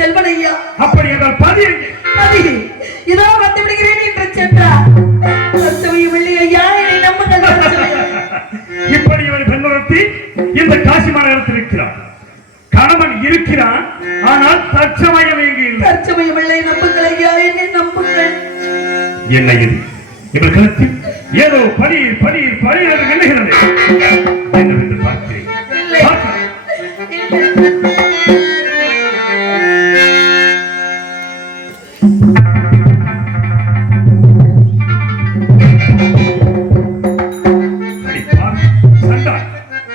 செல்வனையா. அப்படி என்றால் பதி இதோ வந்து விடுகிறேன் என்று சென்றார். ஐயா என்னை நம்புங்கள். இப்படி இவன் பெண்ணுறுத்தி இந்த காசி மாநகரத்தில் இருக்கிறான். கணவன் இருக்கிறான், ஆனால் தற்சமயம் இங்கு இல்லை. தற்சமயம் இல்லை, நம்புங்கள் ஐயா, என்னை நம்புங்கள். என்ன இது? இவர் கருத்தில் ஏதோ படி படி படி என்று எண்ணுகிறது. என்னவென்று பார்க்கிறேன்.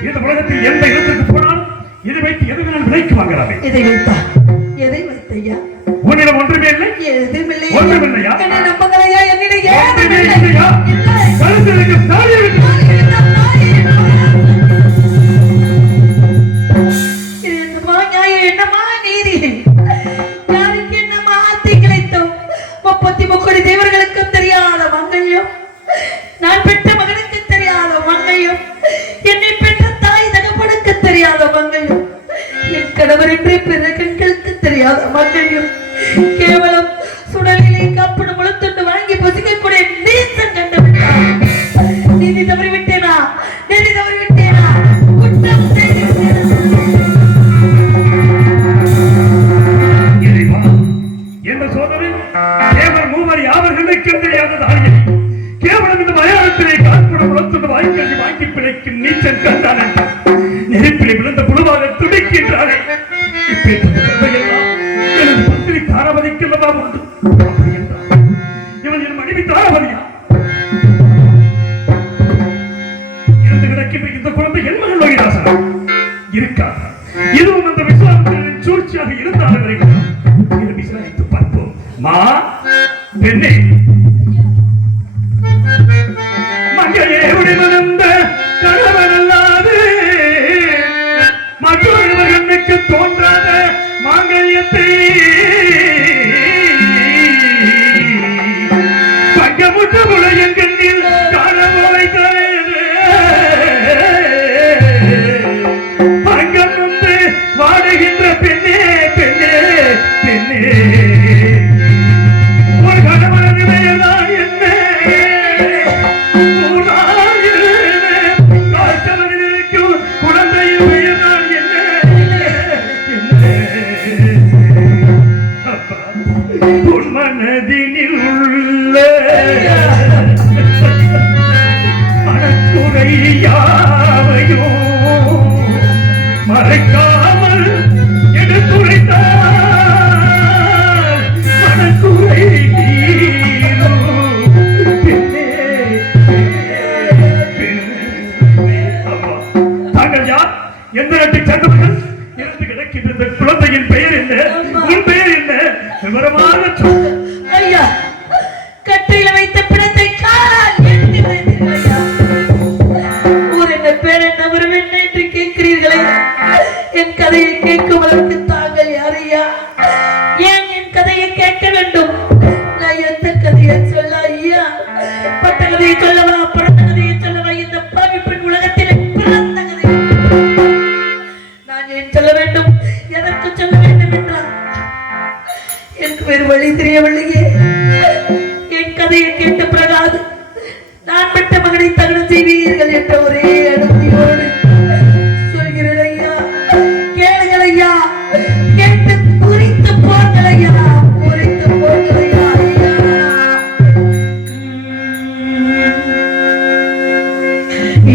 இந்த உலகத்தில் எந்த இடத்திற்கு போனாலும் இதை வைத்து எதுவும் நான் விலைக்கு வாங்கலாமே. இதை வைத்தா எதை வைத்தையா? உன்னிடம் ஒன்றுமே இல்லை. எதுமில்லை. ஒன்றுமில்லையா? என்னை நம்புங்களையா? என்னிடம் ஒன்றுமே இல்லையா? கழுத்திற்கு தாலி என்னமா நீதி? யாருக்கு என்னமா திளைத்தோம்? 33 தேவர்களுக்கும் தெரியாத மங்கையும், நான் பெற்ற மகனுக்கு தெரியாத மங்கையும், என்னை பெற்ற தாய் தகப்பனுக்கு தெரியாத மங்கையும், என் கணவர் என்று பிற கண்களுக்கு தெரியாத மங்கையும், கேவலம் சுடலிலே காப்படு முழுத்துண்டு வாங்கி பொசிக்கக்கூடிய நீசன் கண்டுவிட்டான். நீதி தவறிவிட்டேனா? நீதி தவறிவிட்டேனா? குற்றம் செய்திருந்தேனா? என்ற சோதனை கேவலம் மூவரி அவர்களுக்கும் தெரியாத தாயை கேவலம் இந்த மலையாளத்திலே காற்படும் உலகத்தோடு வாய்க்கல்வி வாங்கி பிழைக்கும் நீச்சல் கண்டானே நெருப்பிலே விழுந்த புழுவாக துடிக்கின்றானே. எனது பத்திரி தாராவதிக்கல்லவா உண்டு. இவன் என் மனைவி தாராவதியா? இருந்து கிடக்கின்ற இந்த குழந்தை என் மகன் லோகிதாசனா இருக்காது. இதுவும் அந்த விசுவாசத்தின் சூழ்ச்சியாக இருந்தாலும் இதை விசாரித்து பார்ப்போம். மா பெண்ணே, மங்கையே உடைமணந்த கணவன் அல்லாது மற்றொருவர் கண்ணுக்கு தோன்றாத மாங்கல்யத்தை பங்கமுற்ற முளையன் கண்ணில் காணவோ வைத்தேன். பங்கம் வந்து வாடுகின்ற பெண்ணே பெண்ணே பெண்ணே, ஒரு கணவனது பெயர்தான் என்ன? குழந்தையின் பெயர்தான் என்ன? உன் மனதினில் உள்ள மனக்குறை யாவையோ மறைக்காமல் எடுத்துரைத்தார். மனக்குறை தாங்கள் யார்? எந்த நாட்டை சேர்ந்தவர்கள்? இறந்து கிடக்கின்ற குழந்தையின் பெயர் என்ன? உன் பெயர் என்ன? விவரமாக சொல். ஐயா, கட்டில வைத்த பிணத்தை காலால் எட்டி வைத்தீர்கள் ஐயா. ஊர் என்ன, பேர் என்ன, உறவு என்ன என்று கேட்கிறீர்களே. என் கதையை கேட்கும் அளவுக்கு தாங்கள் யார் ஐயா? ஏன் என் கதையை கேட்க வேண்டும்? நான் எந்த கதையை சொல்ல ஐயா? பட்ட கதையை சொல்லவா, படத்த கதையை சொல்லவா? இந்த பாவி பெண் உலகத்திலே பிறந்த கதை நான் ஏன் சொல்ல வேண்டும்? எதற்கு சொல்ல வேண்டும் என்றால் எனக்கு வேறு வழி தெரியவில்லையே. என் கதையை கேட்ட பிறகாது நான் பெற்ற மகனை தகனம் செய்வீர்கள் என்ற ஒரே அனுமதியோடு சொல்கிறேன் ஐயா. கேளுங்கள் ஐயா, கேட்டு குறித்து போங்கள் ஐயா, குறித்து போங்கள் ஐயா.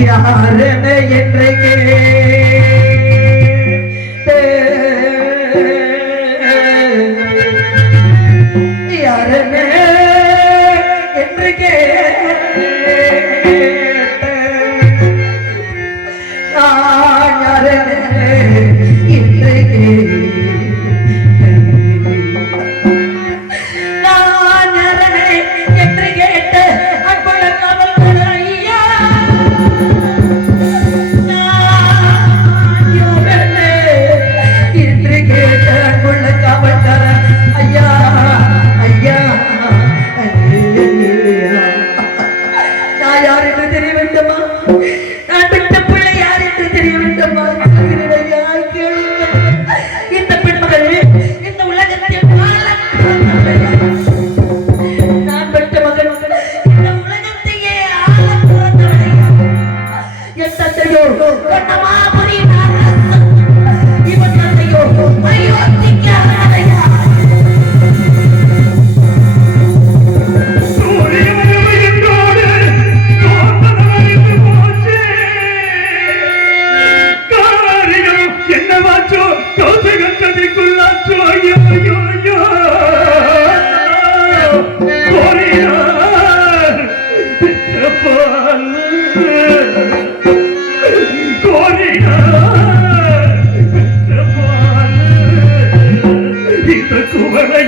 யாரென என்று ஐயா ஐயா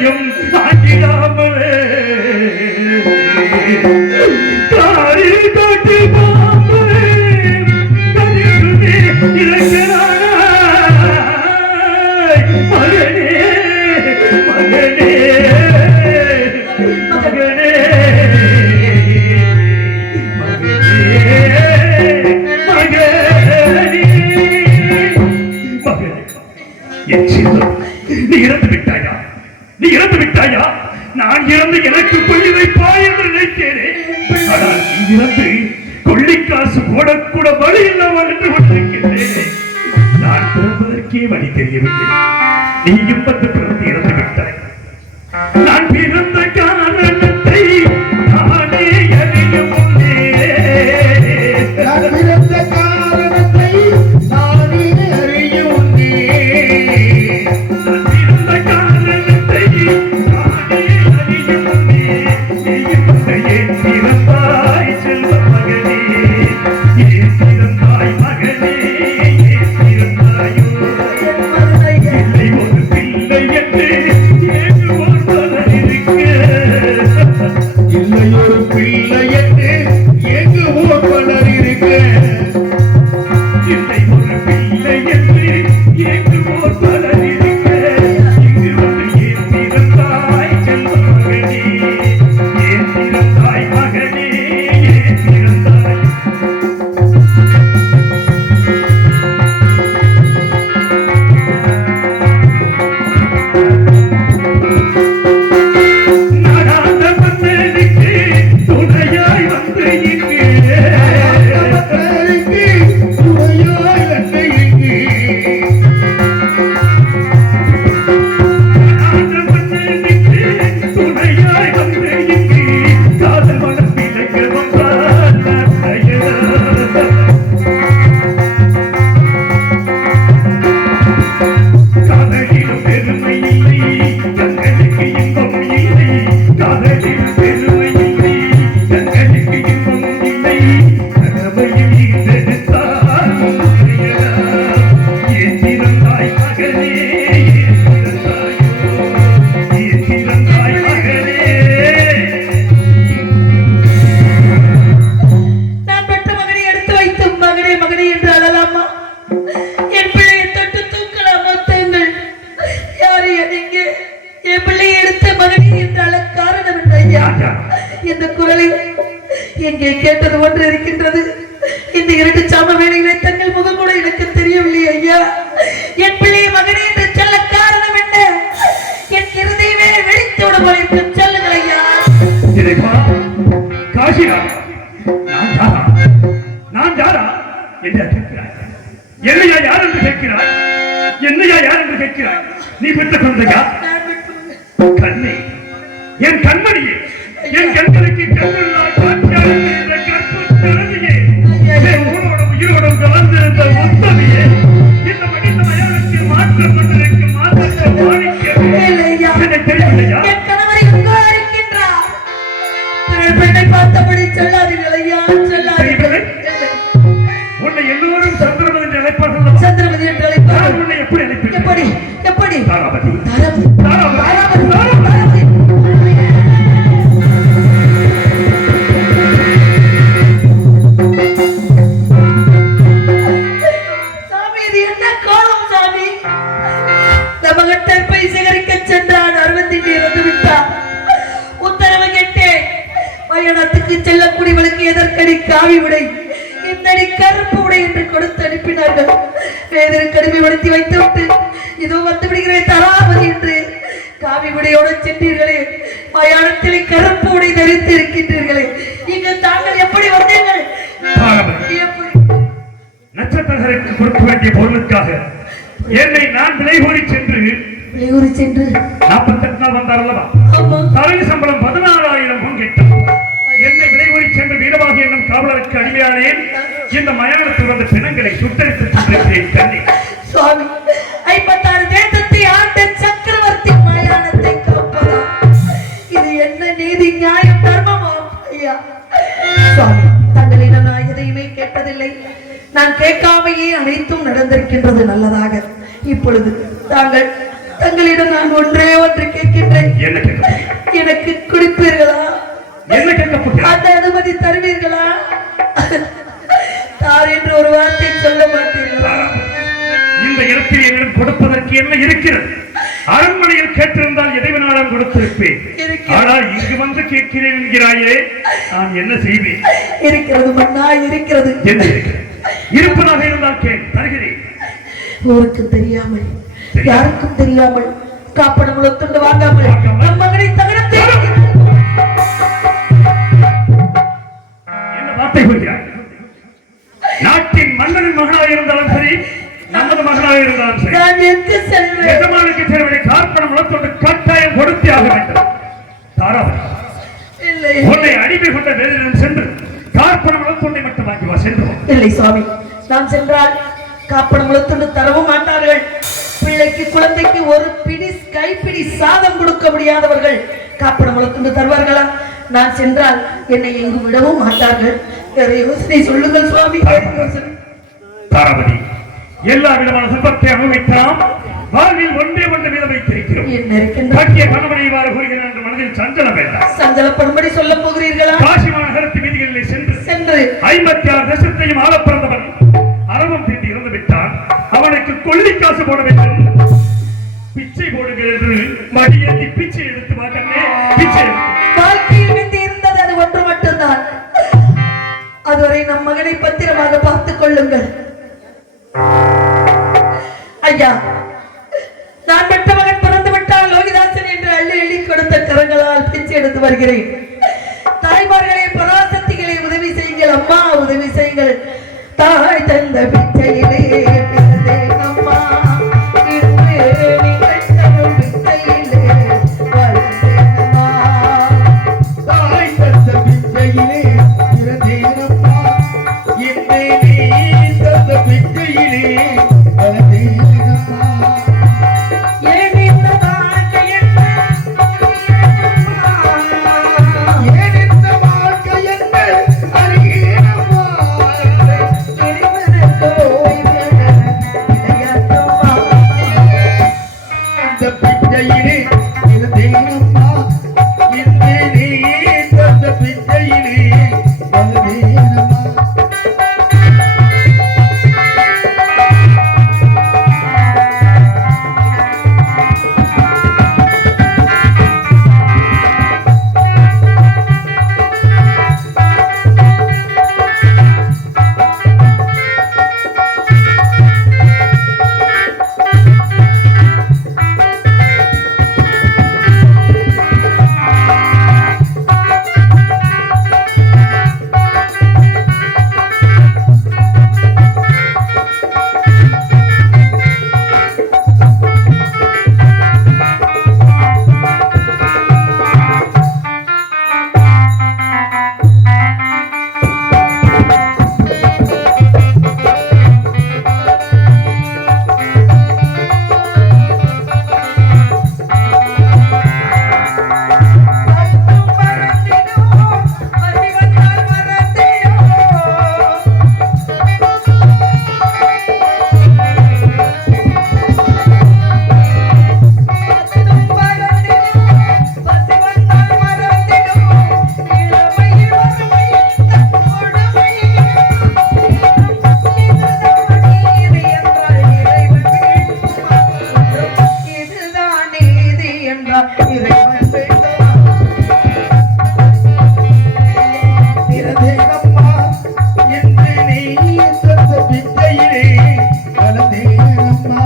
எதையும் ஆகிடாமலே காரில் காட்டி பாம்பே கதிருமே இறக்கிறாய் மகனே மகனே மகனே நீ இறந்து விட்டாயா? நீ இறந்து விட்டாயா? நான் இறந்து எனக்கு கொள்ளி வைப்பாய் என்று நினைத்தேனே. ஆனால் நீ இறந்து கொள்ளிக்காசு போடக்கூட வழி இல்லாமல் என்று கொண்டிருக்கின்றேனே. நான் பிறந்ததற்கே வழி தெரியவில்லை. நீயும் வந்து பிறந்து இறந்து விட்டாய். நான் பிறந்த காரணத்தை நானே அறியும் முன்னே. நான் பிறந்த காரணத்தை நானே அறியும் முன்னே. நான் பிறந்த காரணத்தை நானே அறியும் முன்னே. நீயும் வந்து ஏன் பிறந்தாய் செல்வ மகனே? ஏன் பிறந்தாய் மகனே? ஏன் பிறந்தாயோ? இல்லை ஒரு பிள்ளை என்று ஏங்குவோர் பலர் இருக்க. இல்லை ஒரு பிள்ளை என்று ஏங்குவோர் பலர் இருக்க. இல்லை ஒரு பிள்ளை என்று ஏங்குவோர் பலர் இருக்க. இங்கு வந்து ஏன் பிறந்தாய் செல்வ மகனே? ஏன் பிறந்தாய் மகனே? ஏன் பிறந்தாய்? நாடாத மன்னனுக்கு துணையாய் வந்து இங்கு. மக்களுக்கு துணையாய் வந்து இங்கு. நாடாத மன்னனுக்கு துணையாய் வந்து இங்கு. காதல் மனம் பிழைக்க வந்தார் நாட்டையர். காதலிலும் பெருமை இல்லை, கண்களுக்கு இன்பம் இல்லை. காதலிலும் பெருமை இல்லை, கண்களுக்கு இன்பம் இல்லை. கனவையில் ஈன்றெடுத்தார் முன்னையர். ஏன் பிறந்தாய் மகனே? ஏன் பிறந்தாயோ? ஏன் பிறந்தாய் மகனே? நான் பெற்ற மகனை எடுத்து வைத்து மகனே மகனே என்று அழலாமா? என் பிள்ளையை தொட்டு தூக்கலாமா? தூங்கள். யாரு நீங்க? என் பிள்ளையை எடுத்த மகனே என்று அழ காரணம் என்ன ஐயா? இந்த குரலை எங்கே கேட்டது ஒன்று இருக்கின்றது. இந்த இரண்டு சாம வேளையிலே தங்கள் முகம் கூட எனக்கு தெரியவில்லை ஐயா. என் பிள்ளையை மகனே என்று சொல்ல காரணம் என்ன? என் இருதயமே வெடித்து விடுவோம். சொல்லுங்கள் ஐயா. இறைவா, காசிநாதா, நான் யாரா? நான் யாரா என்று கேட்கிறாய். என்னையா யார் என்று கேட்கிறாய்? என்னையா யார் என்று கேட்கிறாய்? நீ பெற்ற குழந்தையா? நான் விட்டு கண்ணே, என் கண்மணியே, என் கண்களுக்கு கண்களால் காட்சியாக தெரிந்த கற்பு திறமையே, என் ஊரோட உயிரோடும் கலந்திருந்த உத்தமியே, இந்த மனித மயானத்தில் மாற்றம் கொண்டிருக்கும் மாற்றத்தை மாணிக்கவே இல்லையா. எனக்கு தெரியவில்லையா? என் கணவரை எங்கோ இருக்கின்றார். பிறர் பெண்ணை பார்த்தபடி சொல்லாதீர்கள் ஐயா, சொல்லாதீர்கள். உன்னை எல்லோரும் சந்திரமதி என்று அழைப்பார்கள். சந்திரமதி என்று நான் அழைப்பார்கள். உன்னை எப்படி அழைப்பேன்? எப்படி எப்படி? தாராபதி, தாராபதி, தாராபதி, தாராபதி, தாராபதி. சாமி, இது என்ன கோலம் சாமி? நமக்கு போய் சேகரிக்க சென்றான். அருவத்தின்றி இறந்து விட்டான். உத்தரவு கேட்டேன். மயானத்துக்கு செல்லக்கூடியவளுக்கு எதற்கடி காவி உடை, இந்தடி கருப்பு உடை என்று கொடுத்து அனுப்பினார்கள். வேதனை கடுமைப்படுத்தி வைத்துவிட்டு இதோ வந்து விடுகிறேன் தராபதி என்று காவி உடையோடு சென்றீர்களே. மயானத்திலே கருப்பு உடை தரித்து இருக்கின்றீர்களே. இங்கு தாங்கள் எப்படி வந்தீர்கள்? தாராபதி, எப்படி? நட்சத்திரங்களுக்கு கொடுக்க வேண்டிய பொருளுக்காக என்னை நான் விலை கூறி சென்று வெளியூர் சென்று 48 நாள் வந்தார் அல்லவா? ஆமா. தலைமை சம்பளம் 16,000 பொன் கேட்டார். என்னை விலை கூறி சென்று வீரமாக என்னும் காவலருக்கு அடிமையானேன். இந்த மயானத்தில் வந்த பிணங்களை சுட்டரித்து சென்றிருக்கிறேன். கண்ணே சுவாமி, 56 தேசத்தை ஆண்ட சக்கரவர்த்தி மயானத்தை காப்பதா? இது என்ன நீதி, நியாயம், தர்மமா ஐயா? சுவாமி, தங்களிடம் நான் எதையுமே கேட்டதில்லை. நான் கேட்காமையே அனைத்தும் நடந்திருக்கின்றது நல்லதாக. இப்பொழுது தங்களிடம் நான் ஒன்றே ஒன்று கேட்கின்றேன். என்ன இருக்கிறது? அரண்மனையில் கேட்டிருந்தால் எதை வேணாலும் கொடுத்திருப்பேன். ஆனால் இங்கு வந்து கேட்கிறேன் என்கிறாயே, நான் என்ன செய்வேன்? இருக்கிறது மன்னா, இருக்கிறது. என்ன இருக்கிறது? இருப்பதாக இருந்தால் கேள், தருகிறேன். ஊருக்கு தெரியாமல், யாருக்கும் தெரியாமல், காப்படம் உலத்துண்டு வாங்காமல் நம் மகனை தகனத்தை என்ன வார்த்தை கூறுகிறாய்? நாட்டின் மன்னனின் மகனாக இருந்தாலும் சரி, நமது மகனாக இருந்தாலும் சரி, நான் எங்கு செல்வேன்? எஜமானுக்கு செல்வதை காப்படம் உலத்தோடு கட்டாயம் கொடுத்தே ஆக வேண்டும். தாராபுரம் இல்லை உன்னை அடிமை கொண்ட வேலையிடம் சென்று காப்படம் உலத்தோட்டை மட்டும் வாங்கி வா. சென்றோம். இல்லை சுவாமி, நான் சென்றால் காப்படம் உலத்துண்டு தரவும் மாட்டார்கள். பிள்ளைக்கு குழந்தைக்கு ஒரு பிடி கைப்பிடி சாதம் கொடுக்க முடியாதவர்கள் காப்படம் உலத்துண்டு தருவார்களா? நான் சென்றால் என்னை எங்கு விடவும் மாட்டார்கள். வேற யோசனை சொல்லுங்கள் சுவாமி. தாராபதி, எல்லா விதமான சம்பத்தை அனுபவிக்கலாம். வாழ்வில் ஒன்றே ஒன்று மீது வைத்திருக்கிறோம். கணவனை இவ்வாறு கூறுகிறேன் என்று மனதில் சஞ்சலம் வேண்டாம். சஞ்சலப்படும்படி சொல்ல போகிறீர்களா? காசி மாநகரத்து வீதிகளிலே சென்று 56 தேசத்தையும் ஆள பிறந்தவன் அரவம் தீட்டி இறந்து விட்டான். அவனுக்கு கொள்ளி காசு போட வேண்டும். பிச்சை போடுங்கள் என்று மடியேற்றி பிச்சை எடுத்து வாக்கண்ணே, பிச்சை எடுத்து. வாழ்க்கையில் விட்டு இருந்தது அது ஒன்று மட்டும்தான். அதுவரை நம் மகனை பத்திரமாக பார்த்துக் கொள்ளுங்கள். ஐயா, நான் பெற்ற மகன் பிறந்து விட்டால் லோகிதாசன் என்று அள்ளி அள்ளி கொடுத்த கரங்களால் பிச்சை எடுத்து வருகிறேன். தாய்மார்களே, பராசக்திகளை உதவி செய்யுங்கள் அம்மா, உதவி செய்யுங்கள். தாய் தந்த பிச்சையிலே பிறந்தேன் அம்மா, இன்று நீங்கள் தரும் பிச்சையிலே வளர்ந்தேன் அம்மா. தாய் தந்த பிச்சையிலே பிறந்தேன் அம்மா, இன்று நீ தந்த பிச்சையிலே வளர்ந்தேன் அம்மா. ஏன் இந்த வாழ்க்கை என்ன? ஏன் இந்த வாழ்க்கை என்ன அறியேன் அம்மா. அந்த பிச்சையிலே பிறந்தேன் அம்மா, இன்று நீ தந்த பிச்சையிலே வளர்ந்தேன் அம்மா.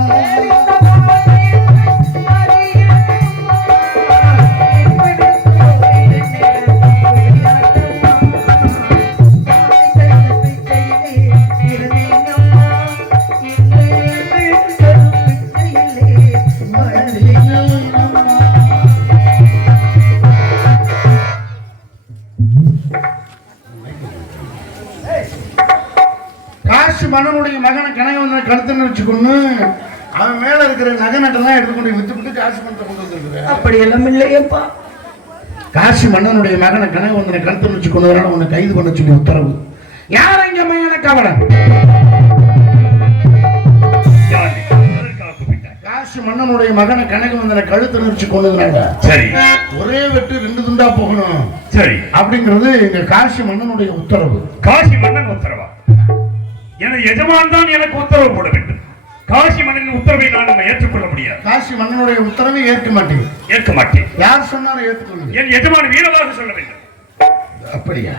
மன்னனுடைய மகனை கனவு வந்து கழுத்துன்னு வச்சுக்கொண்டு அவன் மேல இருக்கிற நகை நட்டெல்லாம் எடுத்துக்கொண்டு வித்துவிட்டு காசு பணத்தை கொண்டு வந்துருக்குறேன். அப்படி எல்லாம் இல்லையப்பா. காசி மன்னனுடைய மகனை கனவு வந்து கழுத்துன்னு வச்சுக்கொண்டு உன்னை கைது பண்ண சொல்லி உத்தரவு. யார் இங்க மையான கவலை? காசி மன்னனுடைய மகனை கனகு வந்து கழுத்து நிறுச்சு கொண்டதுனால சரி ஒரே வெட்டு 2 துண்டா போகணும். சரி அப்படிங்கிறது எங்க காசி மன்னனுடைய உத்தரவு. காசி மன்னன் உத்தரவா? எனது எஜமான் தான் எனக்கு உத்தரவு போட வேண்டும். காசி மன்னனின் உத்தரவை நான் நம்ம ஏற்றுக்கொள்ள முடியாது. காசி மன்னனுடைய உத்தரவை ஏற்க மாட்டேன். ஏற்க மாட்டேன். யார் சொன்னாலும் ஏற்றுக்கொள்ளுங்க. என் எஜமான வீரபாக சொல்ல வேண்டும். அப்படியா?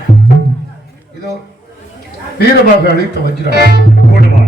இதோ வீரபாக அழைத்த வஜ்ரம் போடுவா.